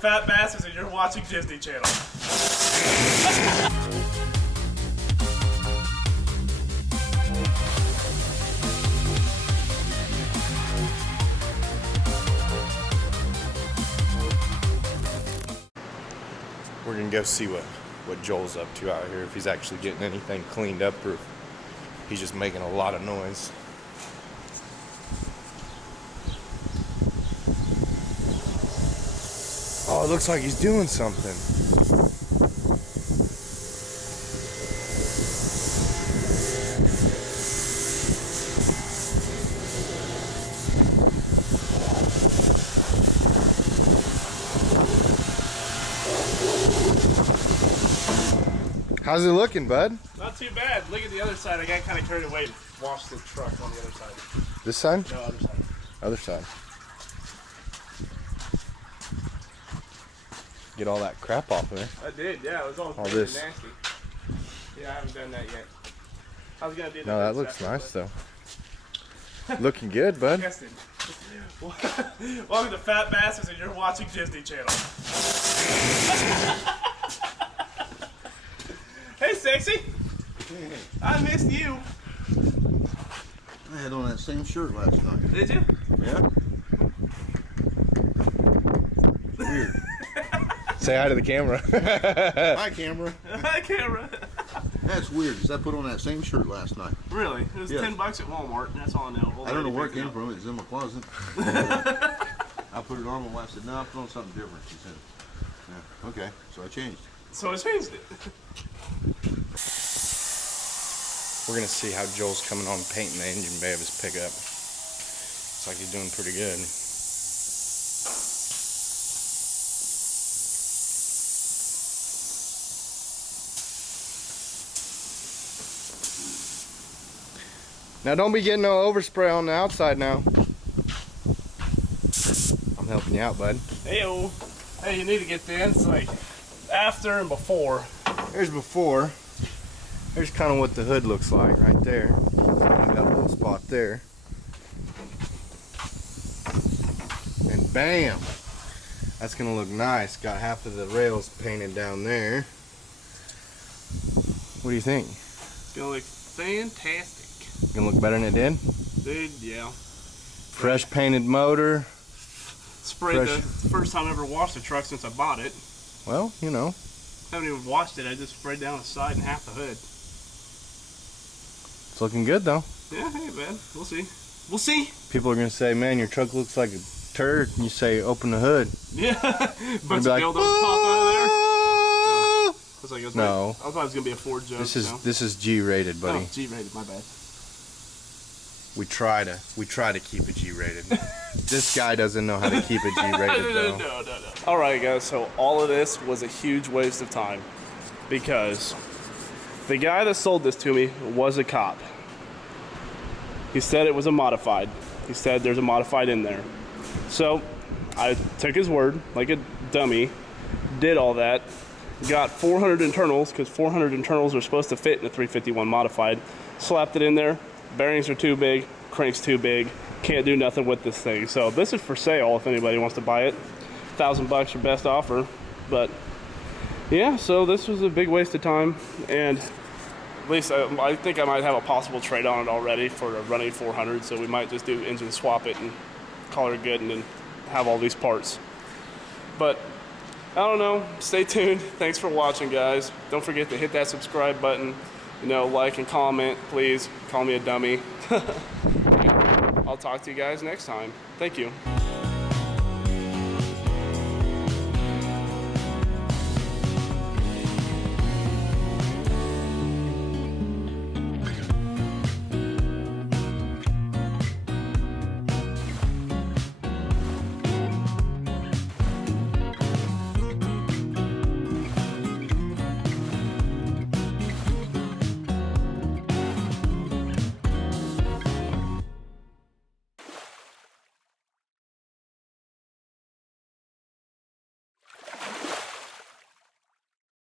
fat bastards and you're watching Disney Channel. We're gonna go see what Joel's up to out here, if he's actually getting anything cleaned up or if he's just making a lot of noise. Oh, it looks like he's doing something. How's it looking, bud? Not too bad. Look at the other side. I got kind of carried away and washed the truck on the other side. This side? No, other side. Other side. Get all that crap off of there. I did, yeah. It was all really this nasty. Yeah, I haven't done that yet. I was gonna do that. No, that looks nice though. Looking good, bud. Welcome to Fat Bastards and you're watching Disney Channel. Hey, sexy. I missed you. I had on that same shirt last night. Did you? Yeah. Weird. Say hi to the camera. Hi, camera. Hi, camera. That's weird, because I put on that same shirt last night. Really? It was Yes. $10 at Walmart, and that's all I know. I don't know where it came from. It was in my closet. I put it on, my wife said, no, I'm throwing something different. She said, yeah, okay. So I changed. So I changed it. We're gonna see how Joel's coming on painting the engine bay of his pickup. Looks like he's doing pretty good. Now don't be getting no overspray on the outside now. I'm helping you out, bud. Hey-o. Hey, you need to get the inside after and before. Here's before. Here's kind of what the hood looks like right there. Got a little spot there. And bam! That's gonna look nice. Got half of the rails painted down there. What do you think? It's gonna look fantastic. Gonna look better than it did? Dude, yeah. Fresh painted motor. Sprayed the first time I ever washed the truck since I bought it. Well, you know. Haven't even washed it. I just sprayed down the side and half the hood. It's looking good though. Yeah, hey man. We'll see. We'll see. People are gonna say, man, your truck looks like a turd. And you say, open the hood. Yeah. Bunch of like, dildos pop out of there. I was like, no. I thought it was gonna be a Ford joke. This is G rated, buddy. Oh, G rated. My bad. We try to keep it G rated. This guy doesn't know how to keep it G rated though. No. Alright guys, so all of this was a huge waste of time because the guy that sold this to me was a cop. He said it was a modified. He said there's a modified in there. So I took his word like a dummy, did all that, got 400 internals because 400 internals are supposed to fit in a 351 modified, slapped it in there. Bearings are too big, crank's too big, can't do nothing with this thing. So this is for sale if anybody wants to buy it. $1,000 for best offer. But yeah, so this was a big waste of time, and at least I think I might have a possible trade on it already for a running 400, so we might just do engine swap it and call it good and then have all these parts. But I don't know, stay tuned. Thanks for watching, guys. Don't forget to hit that subscribe button. You know, like and comment, please. Call me a dummy. I'll talk to you guys next time. Thank you.